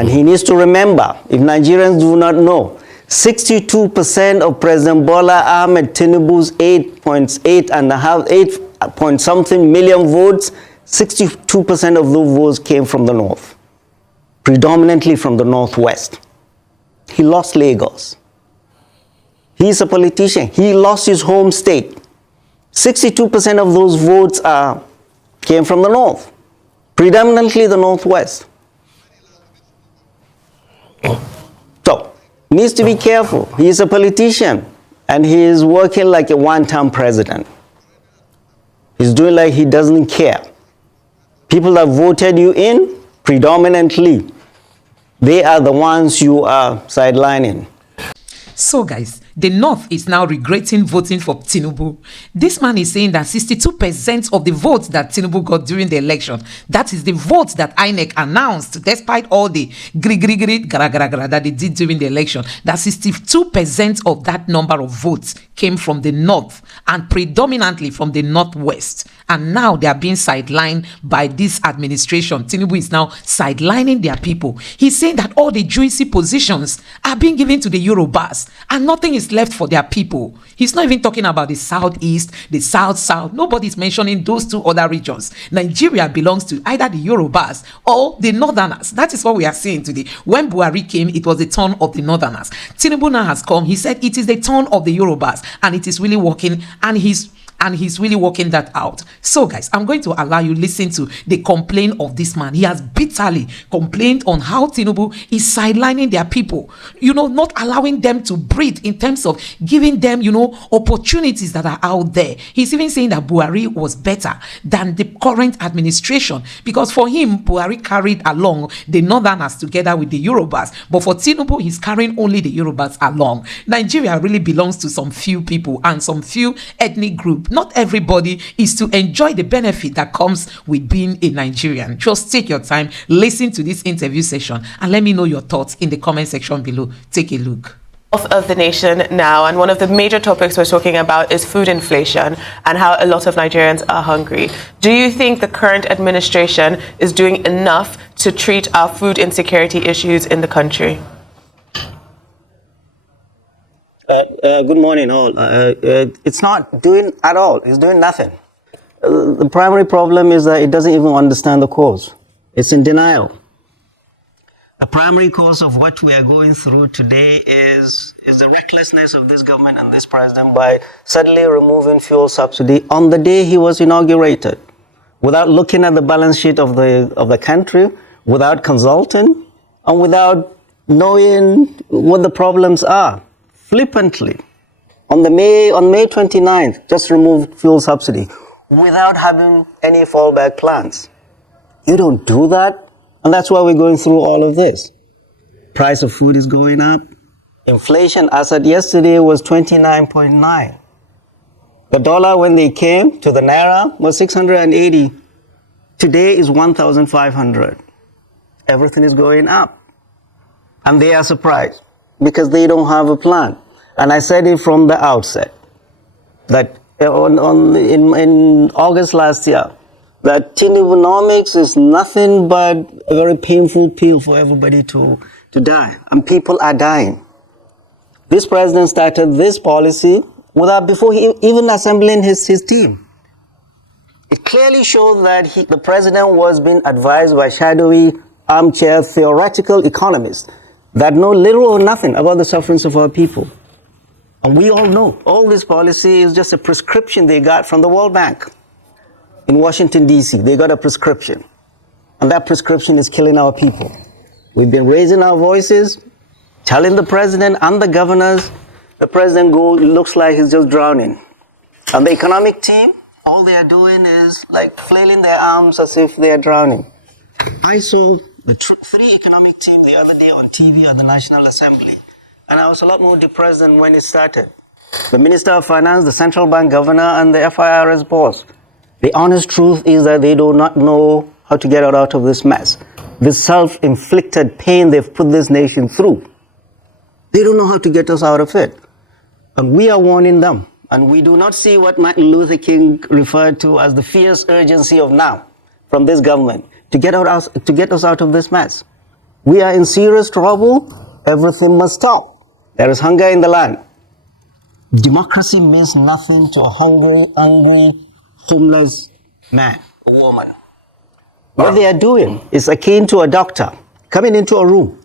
And he needs to remember, if Nigerians do not know, 62% of President Bola Ahmed Tinubu's 8 point something million votes, 62% of those votes came from the north, predominantly from the northwest. He lost Lagos. He's a politician. He lost his home state. 62% of those votes came from the north, predominantly the northwest. So, needs to be careful. He's a politician, and he is working like a one-term president. He's doing like he doesn't care. People that voted you in, predominantly, they are the ones you are sidelining. So guys, the North is now regretting voting for Tinubu. This man is saying that 62% of the votes that Tinubu got during the election, that is the votes that INEC announced, despite all the gara that they did during the election, that 62% of that number of votes came from the North and predominantly from the Northwest. And now they are being sidelined by this administration. Tinubu is now sidelining their people. He's saying that all the juicy positions are being given to the Yorubas and nothing is left for their people. He's not even talking about the Southeast, the South. Nobody's mentioning those two other regions. Nigeria belongs to either the Yorubas or the Northerners. That is what we are seeing today. When Buhari came, it was the turn of the Northerners. Tinubu now has come. He said it is the turn of the Yorubas, and it is really working, and he's really working that out. So guys, I'm going to allow you listen to the complaint of this man. He has bitterly complained on how Tinubu is sidelining their people, not allowing them to breathe in terms of giving them, opportunities that are out there. He's even saying that Buhari was better than the current administration, because for him, Buhari carried along the Northerners together with the Yorubas, but for Tinubu, he's carrying only the Yorubas along. Nigeria really belongs to some few people and some few ethnic groups. Not everybody is to enjoy the benefit that comes with being a Nigerian. Just take your time, listen to this interview session, and let me know your thoughts in the comment section below. Take a look. Of the nation now, and one of the major topics we're talking about is food inflation and how a lot of Nigerians are hungry. Do you think the current administration is doing enough to treat our food insecurity issues in the country? Good morning, all. It's not doing at all. It's doing nothing. The primary problem is that it doesn't even understand the cause. It's in denial. The primary cause of what we are going through today is the recklessness of this government and this president by suddenly removing fuel subsidy on the day he was inaugurated, without looking at the balance sheet of the country, without consulting, and without knowing what the problems are. Flippantly, on May 29th, just removed fuel subsidy without having any fallback plans. You don't do that, and that's why we're going through all of this. Price of food is going up. Inflation, as at yesterday, was 29.9. The dollar, when they came to the naira, was 680. Today is 1,500. Everything is going up, and they are surprised, because they don't have a plan. And I said it from the outset, that in August last year, that Tinubunomics is nothing but a very painful pill for everybody to die. And people are dying. This president started this policy before he even assembling his team. It clearly shows that the president was being advised by shadowy, armchair, theoretical economists that know little or nothing about the sufferings of our people. And we all know all this policy is just a prescription they got from the World Bank in Washington, D.C. They got a prescription. And that prescription is killing our people. We've been raising our voices, telling the president and the governors. The president looks like he's just drowning. And the economic team, all they are doing is like flailing their arms as if they are drowning. I saw the three economic team the other day on TV at the National Assembly, and I was a lot more depressed than when it started. The Minister of Finance, the Central Bank Governor, and the FIRS boss. The honest truth is that they do not know how to get out of this mess. This self-inflicted pain they've put this nation through. They don't know how to get us out of it. And we are warning them. And we do not see what Martin Luther King referred to as the fierce urgency of now from this government to get us out of this mess. We are in serious trouble. Everything must stop. There is hunger in the land. Democracy means nothing to a hungry, homeless man or woman. What they are doing is akin to a doctor coming into a room,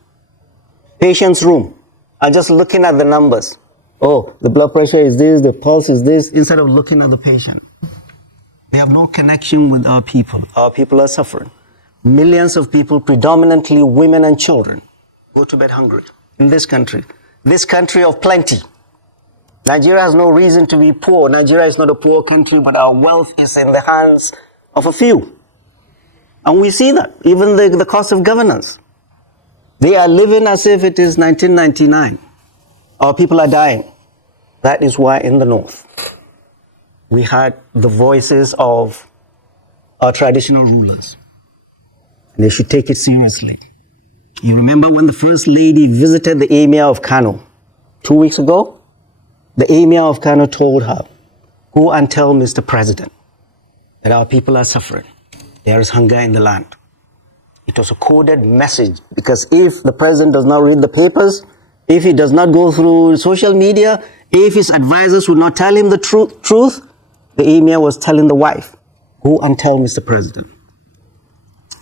patient's room, and just looking at the numbers. Oh, the blood pressure is this, the pulse is this, instead of looking at the patient. They have no connection with our people. Our people are suffering. Millions of people, predominantly women and children, go to bed hungry in this country of plenty. Nigeria has no reason to be poor. Nigeria is not a poor country, but our wealth is in the hands of a few. And we see that, even the cost of governance. They are living as if it is 1999. Our people are dying. That is why in the north, we had the voices of our traditional rulers. And they should take it seriously. You remember when the First Lady visited the Emir of Kano 2 weeks ago? The Emir of Kano told her, go and tell Mr. President that our people are suffering. There is hunger in the land. It was a coded message, because if the president does not read the papers, if he does not go through social media, if his advisors would not tell him the truth, the Emir was telling the wife, go and tell Mr. President.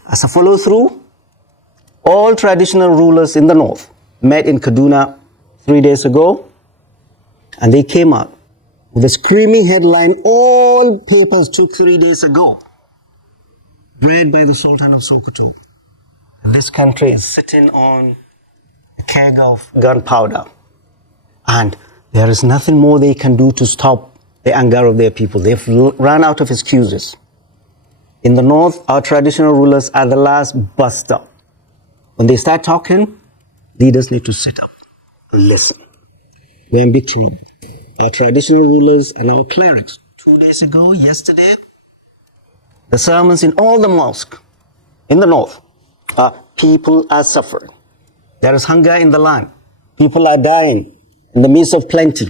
As a follow-through, all traditional rulers in the north met in Kaduna 3 days ago, and they came out with a screaming headline all papers took 3 days ago, read by the Sultan of Sokoto. This country is sitting on a keg of gunpowder, and there is nothing more they can do to stop the anger of their people. They've run out of excuses. In the north, our traditional rulers are the last bus stop. When they start talking, leaders need to sit up and listen. We're in big trouble. Our traditional rulers and our clerics, 2 days ago, yesterday, the sermons in all the mosques in the north are people are suffering. There is hunger in the land. People are dying in the midst of plenty.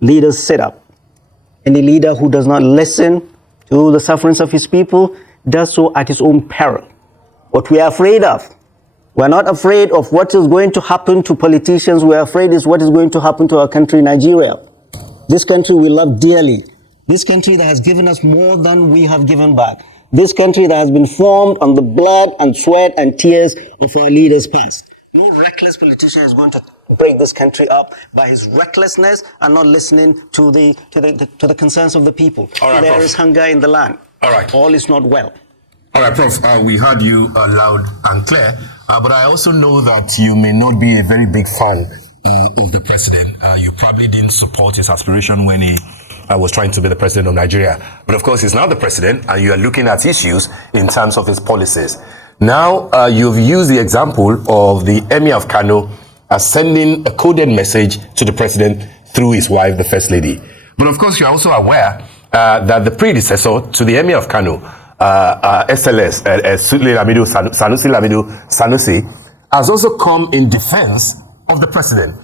Leaders sit up. Any leader who does not listen to the sufferings of his people does so at his own peril. What we are afraid of, we're not afraid of what is going to happen to politicians. We're afraid is what is going to happen to our country, Nigeria. This country we love dearly. This country that has given us more than we have given back. This country that has been formed on the blood and sweat and tears of our leaders past. No reckless politician is going to break this country up by his recklessness and not listening to the concerns of the people. All right, there Prof. is hunger in the land. All right. All is not well. All right, Prof, we heard you loud and clear, but I also know that you may not be a very big fan of the president. You probably didn't support his aspiration when he was trying to be the president of Nigeria. But of course, he's now the president, and you are looking at issues in terms of his policies. Now, you've used the example of the Emir of Kano as sending a coded message to the president through his wife, the First Lady. But of course, you're also aware that the predecessor to the Emir of Kano, SLS, Sanusi Lamido Sanusi, has also come in defense of the president,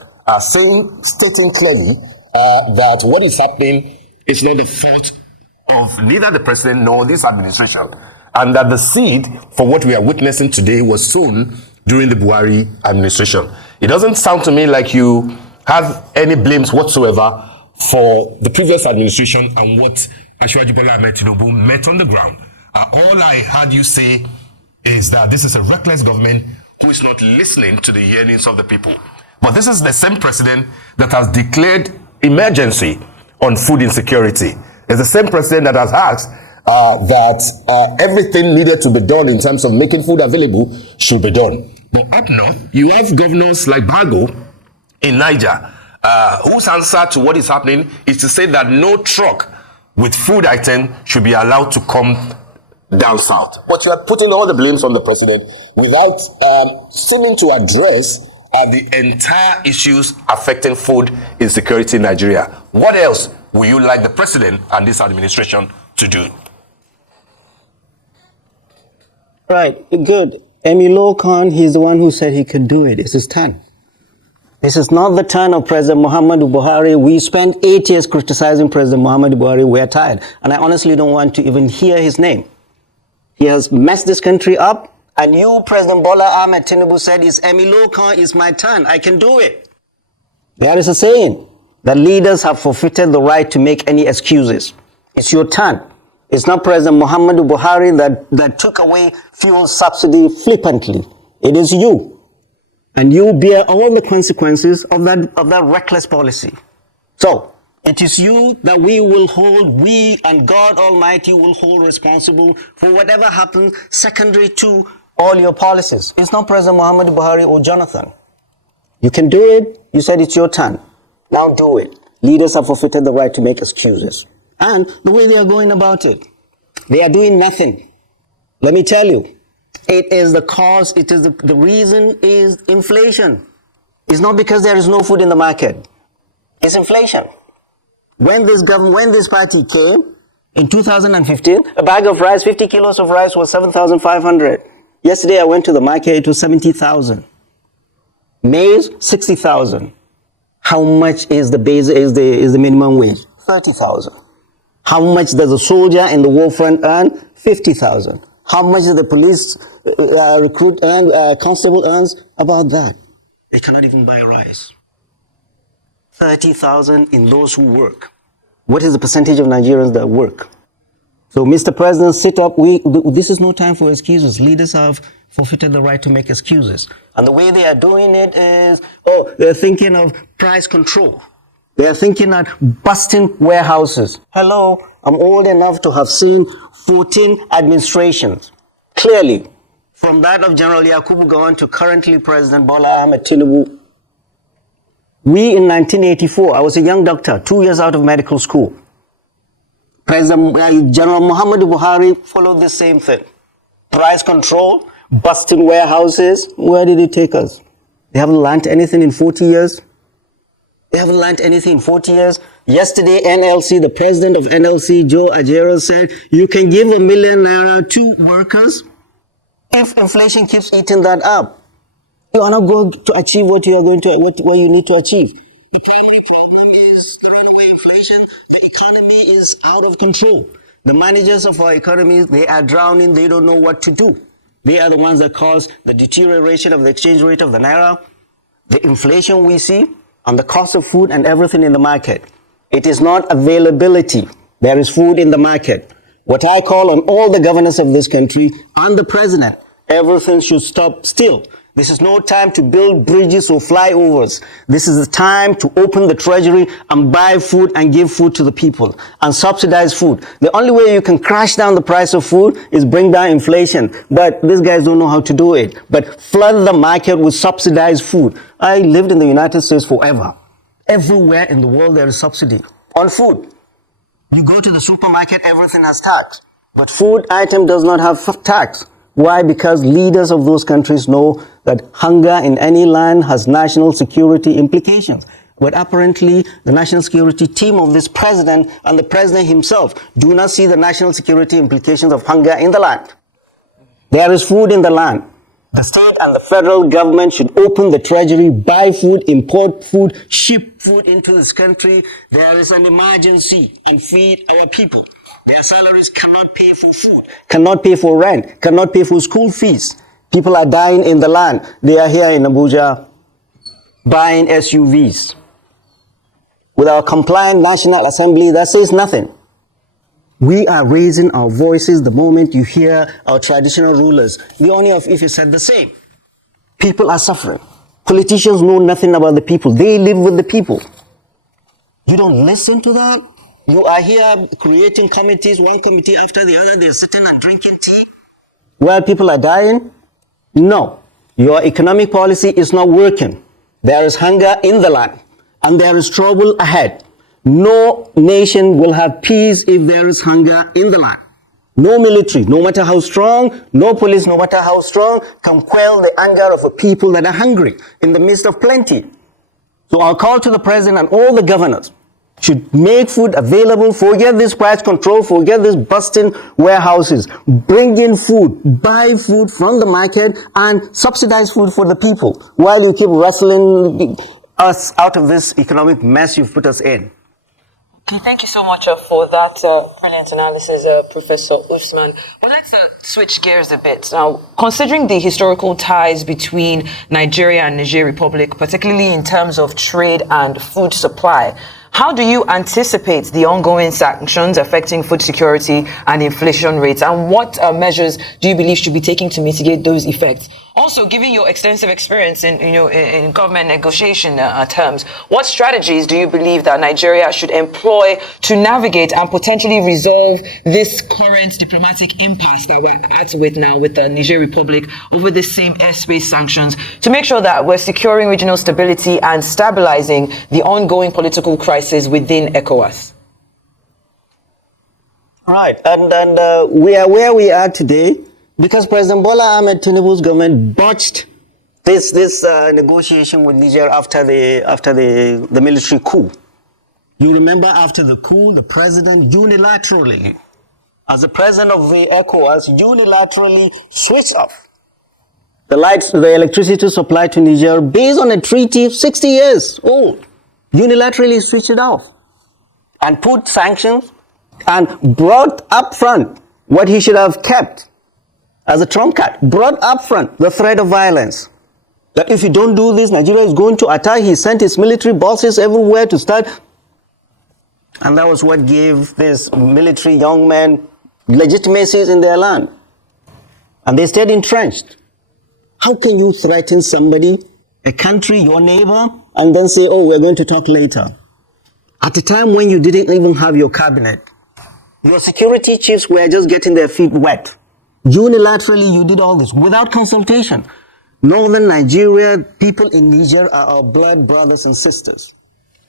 stating clearly that what is happening is not the fault of neither the president nor this administration, and that the seed for what we are witnessing today was sown during the Buhari administration. It doesn't sound to me like you have any blames whatsoever for the previous administration and what Asiwaju Bola Ahmed Tinubu met on the ground. All I heard you say is that this is a reckless government who is not listening to the yearnings of the people. But this is the same president that has declared emergency on food insecurity. It's the same president that has asked that everything needed to be done in terms of making food available should be done. But up north, you have governors like Bago in Niger, whose answer to what is happening is to say that no truck with food item should be allowed to come down south. But you are putting all the blames on the president without seeming to address the entire issues affecting food insecurity in Nigeria. What else would you like the president and this administration to do? Right, good. Emilio Khan, he's the one who said he could do it. It's his turn. This is not the turn of President Muhammadu Buhari. We spent 8 years criticizing President Muhammadu Buhari. We're tired. And I honestly don't want to even hear his name. He has messed this country up, And you, President Bola Ahmed Tinubu, said, it's Emilokan, it's my turn, I can do it. There is a saying that leaders have forfeited the right to make any excuses. It's your turn. It's not President Muhammadu Buhari that took away fuel subsidy flippantly. It is you. And you bear all the consequences of that reckless policy. So, it is you that we and God Almighty will hold responsible for whatever happens secondary to all your policies. It's not President Muhammadu Buhari or Jonathan. You can do it. You said it's your turn. Now do it. Leaders have forfeited the right to make excuses. And the way they are going about it, they are doing nothing. Let me tell you, it is the cause, it is the reason is inflation. It's not because there is no food in the market. It's inflation. When this party came in 2015, a bag of rice, 50 kilos of rice was 7,500. Yesterday I went to the market, it was 70,000. Maize, 60,000. How much is the minimum wage? 30,000. How much does a soldier in the war front earn? 50,000. How much does the police constable earns? About that. They cannot even buy rice. 30,000 in those who work. What is the percentage of Nigerians that work? So, Mr. President, sit up. This is no time for excuses. Leaders have forfeited the right to make excuses. And the way they are doing it is, they're thinking of price control. They are thinking of busting warehouses. Hello, I'm old enough to have seen 14 administrations. Clearly, from that of General Yakubu Gowon to currently President Bola Ahmed Tinubu. We in 1984, I was a young doctor, 2 years out of medical school. President General Muhammadu Buhari followed the same thing. Price control, busting warehouses. Where did it take us? They haven't learned anything in 40 years. They haven't learned anything in 40 years. Yesterday, NLC, the president of NLC, Joe Ajero, said, you can give ₦1 million to workers if inflation keeps eating that up. You are not going to achieve what you need to achieve. The primary problem is the runaway inflation. The economy is out of control. The managers of our economy, they are drowning. They don't know what to do. They are the ones that cause the deterioration of the exchange rate of the naira, the inflation we see, and the cost of food and everything in the market. It is not availability. There is food in the market. What I call on all the governors of this country and the president, everything should stop still. This is no time to build bridges or flyovers. This is the time to open the treasury and buy food and give food to the people and subsidize food. The only way you can crash down the price of food is bring down inflation. But these guys don't know how to do it. But flood the market with subsidized food. I lived in the United States forever. Everywhere in the world there is subsidy on food. You go to the supermarket, everything has tax. But food item does not have tax. Why? Because leaders of those countries know that hunger in any land has national security implications. But apparently, the national security team of this president and the president himself do not see the national security implications of hunger in the land. There is food in the land. The state and the federal government should open the treasury, buy food, import food, ship food into this country. There is an emergency and feed our people. Their salaries cannot pay for food, cannot pay for rent, cannot pay for school fees. People are dying in the land. They are here in Abuja buying SUVs. With our compliant National Assembly, that says nothing. We are raising our voices the moment you hear our traditional rulers. The Oni of Ife said the same. People are suffering. Politicians know nothing about the people. They live with the people. You don't listen to that? You are here creating committees, one committee after the other. They're sitting and drinking tea while people are dying. No, your economic policy is not working. There is hunger in the land and there is trouble ahead. No nation will have peace if there is hunger in the land. No military, no matter how strong, no police, no matter how strong, can quell the anger of a people that are hungry in the midst of plenty. So I'll call to the president and all the governors should make food available. Forget this price control, forget this busting warehouses. Bring in food, buy food from the market and subsidize food for the people while you keep wrestling us out of this economic mess you've put us in. Okay, thank you so much for that brilliant analysis, Professor Usman. Well, let's switch gears a bit. Now, considering the historical ties between Nigeria and Niger Republic, particularly in terms of trade and food supply, how do you anticipate the ongoing sanctions affecting food security and inflation rates? And what measures do you believe should be taken to mitigate those effects? Also, given your extensive experience in government negotiation terms, what strategies do you believe that Nigeria should employ to navigate and potentially resolve this current diplomatic impasse that we're at with now with the Niger Republic over the same airspace sanctions to make sure that we're securing regional stability and stabilizing the ongoing political crisis within ECOWAS? Right, and we are where we are today because President Bola Ahmed Tinubu's government botched this negotiation with Niger after the military coup. You remember after the coup, the president unilaterally, as the president of the ECOWAS, unilaterally switched off the electricity supply to Niger based on a treaty 60 years old. Unilaterally switched it off and put sanctions and brought up front what he should have kept as a trump card, brought up front the threat of violence. That if you don't do this, Nigeria is going to attack. He sent his military bosses everywhere to start. And that was what gave this military young men legitimacies in their land. And they stayed entrenched. How can you threaten somebody, a country, your neighbor, and then say, oh, we're going to talk later? At a time when you didn't even have your cabinet, your security chiefs were just getting their feet wet. Unilaterally, you did all this without consultation. Northern Nigeria, people in Niger are our blood brothers and sisters.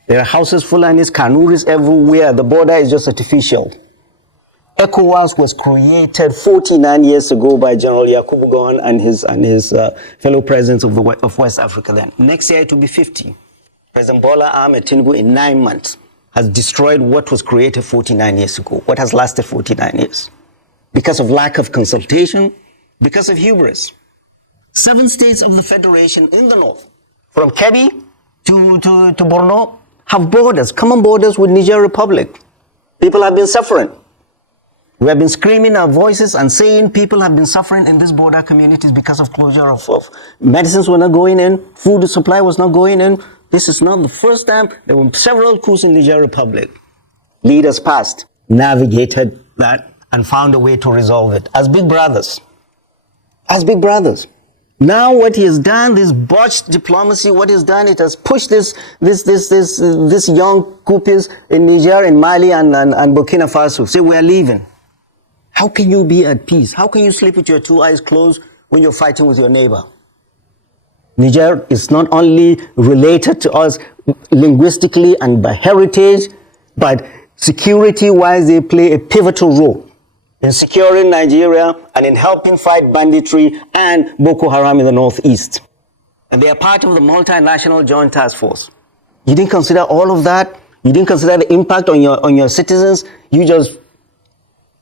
There are houses, Fulanis, Kanuris everywhere. The border is just artificial. ECOWAS was created 49 years ago by General Yakubu Gowon and his fellow presidents of West Africa then. Next year it will be 50. President Bola Ahmed Tinubu in 9 months has destroyed what was created 49 years ago, what has lasted 49 years. Because of lack of consultation, because of hubris. 7 states of the Federation in the north, from Kebbi to Borno, have borders, common borders with Niger Republic. People have been suffering. We have been screaming our voices and saying people have been suffering in these border communities because of closure of medicines were not going in, food supply was not going in. This is not the first time. There were several coups in Niger Republic. Leaders past navigated that and found a way to resolve it as big brothers. As big brothers. Now what he has done, this botched diplomacy, what he has done, it has pushed this young coups in Niger, in Mali and Burkina Faso. Say, we are leaving. How can you be at peace? How can you sleep with your 2 eyes closed when you're fighting with your neighbor? Niger is not only related to us linguistically and by heritage, but security-wise, they play a pivotal role in securing Nigeria and in helping fight banditry and Boko Haram in the northeast. And they are part of the multinational joint task force. You didn't consider all of that. You didn't consider the impact on your citizens. You just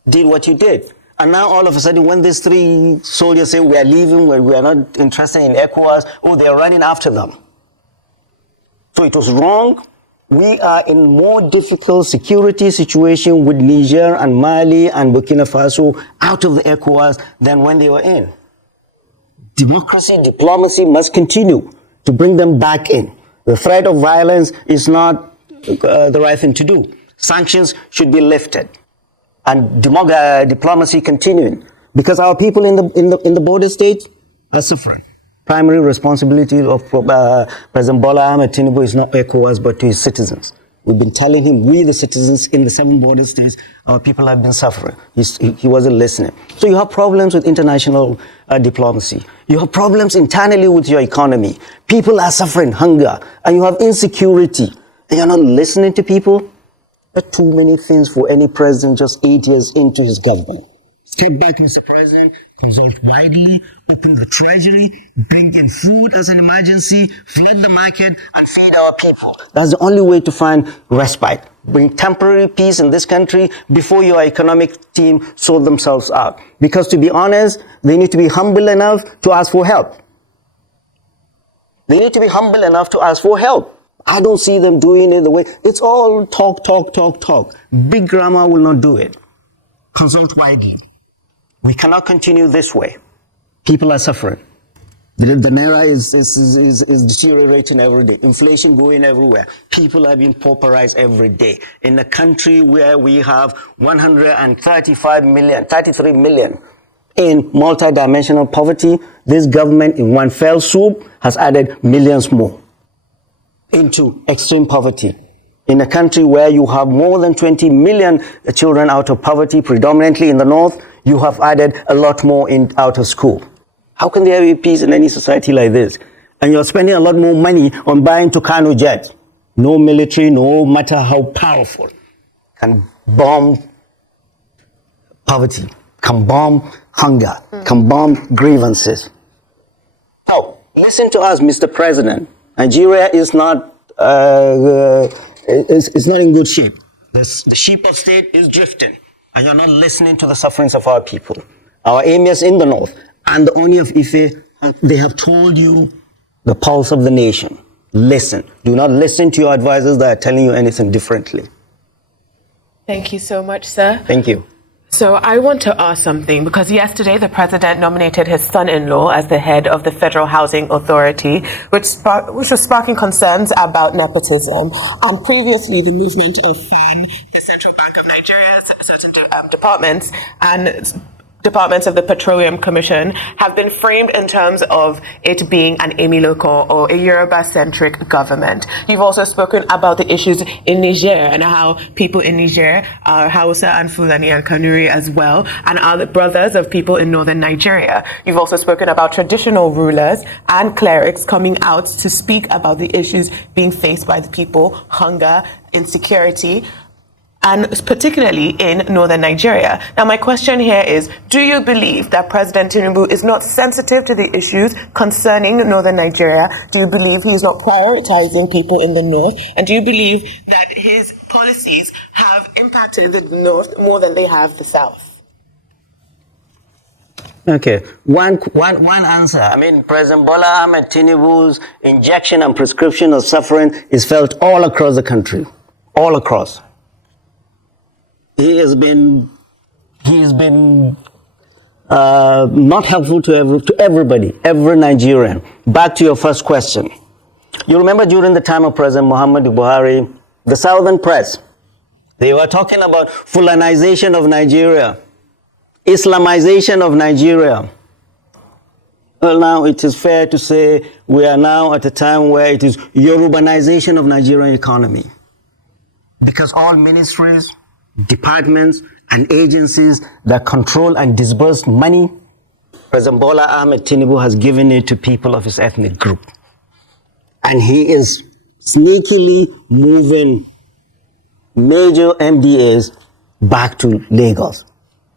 did what you did. And now all of a sudden, when these 3 soldiers say we are leaving, we are not interested in ECOWAS, oh, they are running after them. So it was wrong. We are in more difficult security situation with Niger and Mali and Burkina Faso out of the ECOWAS than when they were in. Democracy, diplomacy must continue to bring them back in. The threat of violence is not the right thing to do. Sanctions should be lifted. And diplomacy continuing. Because our people in the border states are suffering. Primary responsibility of President Bola Ahmed Tinubu is not ECOWAS, but to his citizens. We've been telling him, we the citizens in the 7 border states, our people have been suffering. He wasn't listening. So you have problems with international diplomacy. You have problems internally with your economy. People are suffering hunger, and you have insecurity, and you're not listening to people. There are too many things for any president just 8 years into his government. Step back, Mr. President, consult widely, open the treasury, bring in food as an emergency, flood the market, and feed our people. That's the only way to find respite. Bring temporary peace in this country before your economic team sort themselves out. Because to be honest, they need to be humble enough to ask for help. They need to be humble enough to ask for help. I don't see them doing it the way, it's all talk, talk, talk, talk. Big grammar will not do it. Consult widely. We cannot continue this way. People are suffering. The naira is deteriorating every day. Inflation going everywhere. People are being pauperized every day. In a country where we have 33 million in multidimensional poverty, this government in one fell swoop has added millions more into extreme poverty. In a country where you have more than 20 million children out of poverty, predominantly in the north, you have added a lot more out of school. How can there be peace in any society like this? And you're spending a lot more money on buying Tucano jets. No military, no matter how powerful, can bomb poverty, can bomb hunger, can bomb grievances. Now, listen to us, Mr. President. Nigeria is not it's not in good shape. The ship of state is drifting, and you're not listening to the sufferings of our people. Our emirs in the north and the Oni of Ife, they have told you the pulse of the nation. Listen. Do not listen to your advisors that are telling you anything differently. Thank you so much, sir. Thank you. So I want to ask something, because yesterday the president nominated his son-in-law as the head of the Federal Housing Authority, which was sparking concerns about nepotism. And previously, the movement of the Central Bank of Nigeria, certain departments and departments of the Petroleum Commission have been framed in terms of it being an Emiloko or a Yoruba-centric government. You've also spoken about the issues in Niger and how people in Niger are Hausa and Fulani and Kanuri as well, and are the brothers of people in northern Nigeria. You've also spoken about traditional rulers and clerics coming out to speak about the issues being faced by the people, hunger, insecurity, and particularly in northern Nigeria. Now, my question here is, do you believe that President Tinubu is not sensitive to the issues concerning northern Nigeria? Do you believe he is not prioritizing people in the north? And do you believe that his policies have impacted the north more than they have the south? Okay, one answer. I mean, President Bola Ahmed Tinubu's injection and prescription of suffering is felt all across the country, all across. He has been not helpful to everybody, every Nigerian. Back to your first question. You remember during the time of President Muhammadu Buhari, the southern press, they were talking about Fulanization of Nigeria, Islamization of Nigeria. Well, now it is fair to say we are now at a time where it is Yorubanization of Nigerian economy. Because all ministries, departments and agencies that control and disburse money, President Bola Ahmed Tinubu has given it to people of his ethnic group. And he is sneakily moving major MDAs back to Lagos.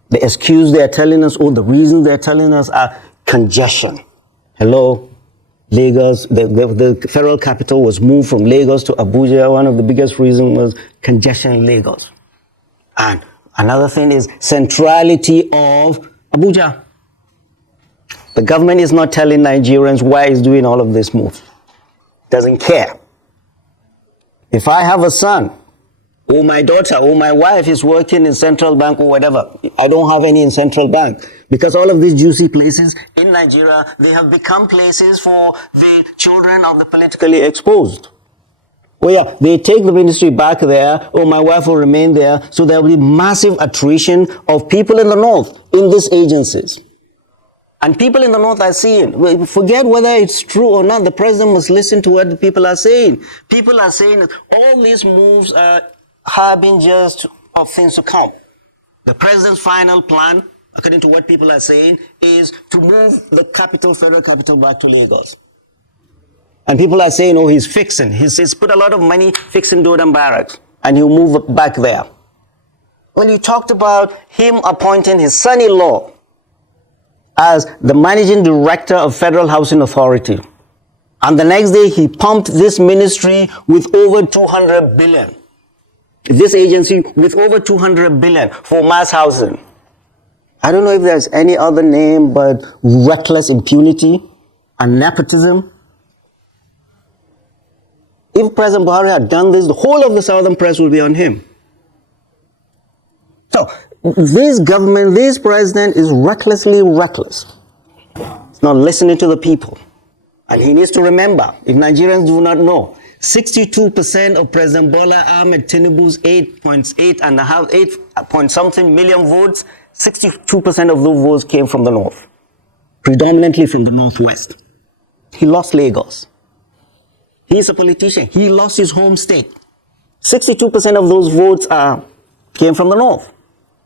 The excuse they are telling us, or the reasons they are telling us, are congestion. Hello? Lagos, the federal capital was moved from Lagos to Abuja. One of the biggest reasons was congestion in Lagos. And another thing is centrality of Abuja. The government is not telling Nigerians why it's doing all of this move. Doesn't care. If I have a son, or my daughter, or my wife is working in central bank or whatever, I don't have any in central bank. Because all of these juicy places in Nigeria, they have become places for the children of the politically exposed. Oh yeah, they take the ministry back there, or my wife will remain there, so there will be massive attrition of people in the north in these agencies. And people in the north are seeing, forget whether it's true or not, the president must listen to what the people are saying. People are saying that all these moves are harbingers of things to come. The president's final plan, according to what people are saying, is to move the federal capital back to Lagos. And people are saying, oh, he's fixing. He's put a lot of money fixing Dodan Barracks, and he'll move back there. Well, he talked about him appointing his son-in-law as the managing director of Federal Housing Authority. And the next day, he pumped this ministry with over 200 billion. This agency with over 200 billion for mass housing. I don't know if there's any other name but reckless impunity and nepotism. If President Buhari had done this, the whole of the southern press would be on him. So, this government, this president is recklessly reckless. He's not listening to the people. And he needs to remember, if Nigerians do not know, 62% of President Bola Ahmed Tinubu's 8 point something million votes, 62% of those votes came from the north, predominantly from the northwest. He lost Lagos. He's a politician. He lost his home state. 62% of those votes came from the north,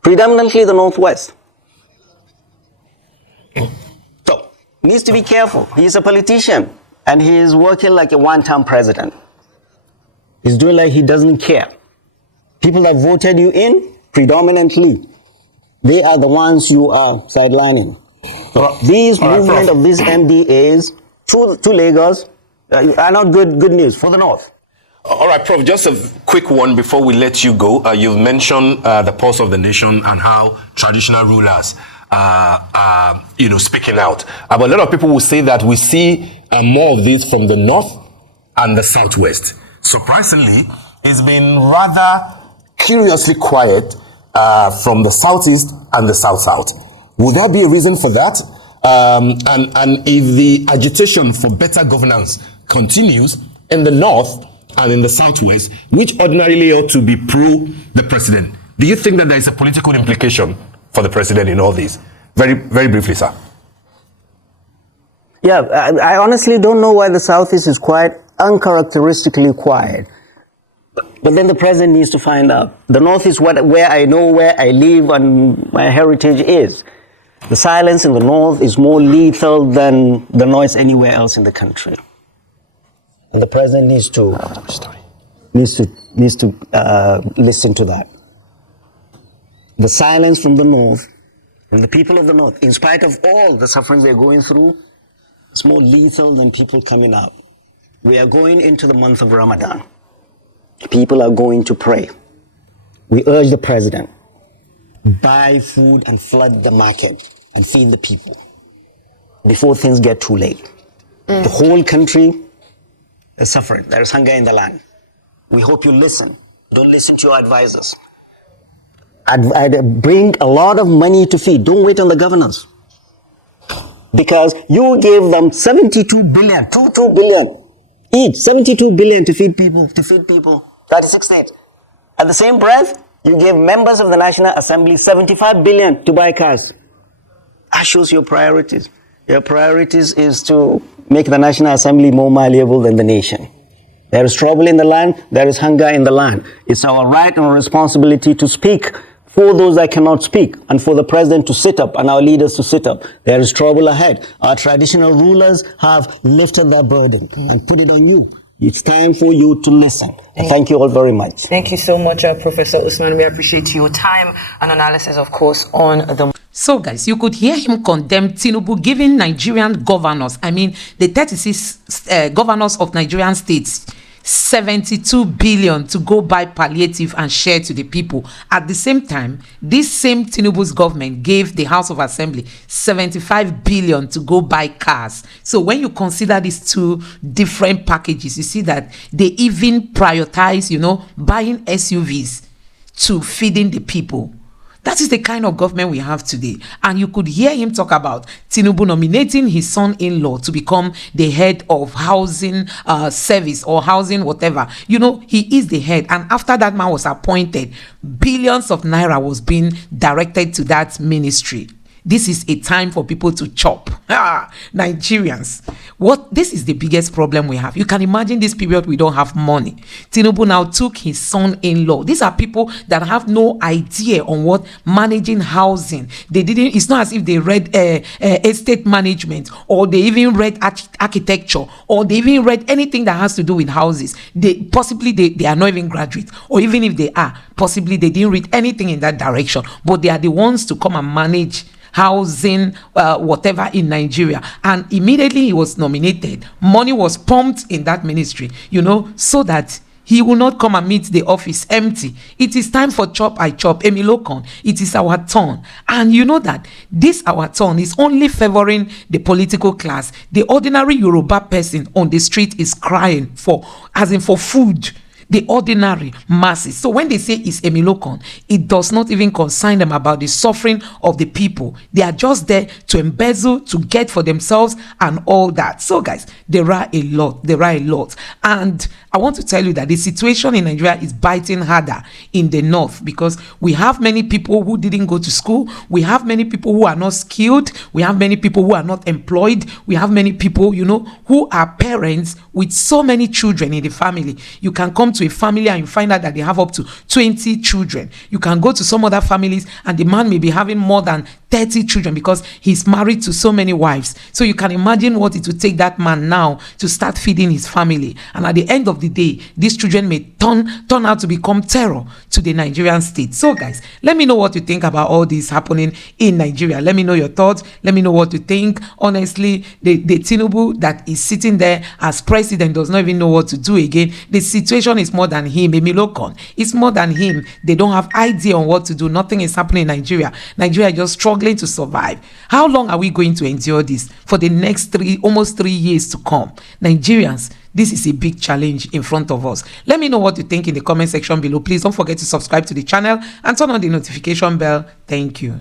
predominantly the northwest. So, needs to be careful. He's a politician, and he is working like a one-term president. He's doing like he doesn't care. People that voted you in, predominantly, they are the ones you are sidelining. So these movement of these MDAs to Lagos are not good news for the north. All right, Prof, just a quick one before we let you go. You've mentioned the pulse of the nation and how traditional rulers are speaking out. But a lot of people will say that we see more of this from the north and the southwest. Surprisingly, it's been rather curiously quiet from the southeast and the south-south. Would there be a reason for that? And if the agitation for better governance continues in the north and in the southwest, which ordinarily ought to be pro the president, do you think that there is a political implication for the president in all this? Very, very briefly, sir. Yeah, I honestly don't know why the southeast is quiet, uncharacteristically quiet. But then the president needs to find out. The north is where I know where I live and my heritage is. The silence in the north is more lethal than the noise anywhere else in the country. And the president needs to listen to that. The silence from the north, from the people of the north, in spite of all the sufferings they're going through, it's more lethal than people coming out. We are going into the month of Ramadan. People are going to pray. We urge the president, buy food and flood the market and feed the people before things get too late. The whole country is suffering. There is hunger in the land. We hope you listen. Don't listen to your advisors. I'd bring a lot of money to feed. Don't wait on the governors. Because you gave them 72 billion, 2 billion each, 72 billion to feed people, 36 states. At the same breath, you gave members of the National Assembly 75 billion to buy cars. That shows your priorities. Your priorities is to make the National Assembly more malleable than the nation. There is trouble in the land, there is hunger in the land. It's our right and responsibility to speak for those that cannot speak, and for the president to sit up and our leaders to sit up. There is trouble ahead. Our traditional rulers have lifted their burden and put it on you. It's time for you to listen. Thank you all very much. Thank you so much, Professor Usman. We appreciate your time and analysis, of course, on the... So, guys, you could hear him condemn Tinubu giving Nigerian governors, the 36 governors of Nigerian states, 72 billion to go buy palliative and share to the people. At the same time, this same Tinubu's government gave the House of Assembly 75 billion to go buy cars. So when you consider these two different packages, you see that they even prioritize, buying SUVs to feeding the people. That is the kind of government we have today. And you could hear him talk about Tinubu nominating his son-in-law to become the head of housing service or housing whatever. He is the head. And after that man was appointed, billions of naira was being directed to that ministry. This is a time for people to chop. Nigerians. This is the biggest problem we have. You can imagine this period we don't have money. Tinubu now took his son-in-law. These are people that have no idea on what managing housing. It's not as if they read estate management, or they even read architecture, or they even read anything that has to do with houses. They are not even graduates, or even if they are, possibly they didn't read anything in that direction, but they are the ones to come and manage housing, whatever in Nigeria. And immediately he was nominated, money was pumped in that ministry, so that He will not come and meet the office empty. It is time for chop I chop. Emilokon, it is our turn. And you know that this our turn is only favoring the political class. The ordinary Yoruba person on the street is crying for, as in for food. The ordinary masses. So when they say it's Emilokon, it does not even concern them about the suffering of the people. They are just there to embezzle, to get for themselves and all that. So guys, there are a lot. And I want to tell you that the situation in Nigeria is biting harder in the north, because we have many people who didn't go to school. We have many people who are not skilled. We have many people who are not employed. We have many people, who are parents with so many children in the family. You can come to a family and you find out that they have up to 20 children. You can go to some other families and the man may be having more than 30 children because he's married to so many wives. So you can imagine what it would take that man now to start feeding his family. And at the end of the day, these children may turn out to become terror to the Nigerian state. So guys, let me know what you think about all this happening in Nigeria. Let me know your thoughts. Let me know what you think. Honestly, the Tinubu that is sitting there as president does not even know what to do again. The situation is more than him. Emilokon, it's more than him. They don't have idea on what to do. Nothing is happening in Nigeria. Nigeria is just struggling to survive. How long are we going to endure this? For the next almost 3 years to come. Nigerians, this is a big challenge in front of us. Let me know what you think in the comment section below. Please don't forget to subscribe to the channel and turn on the notification bell. Thank you.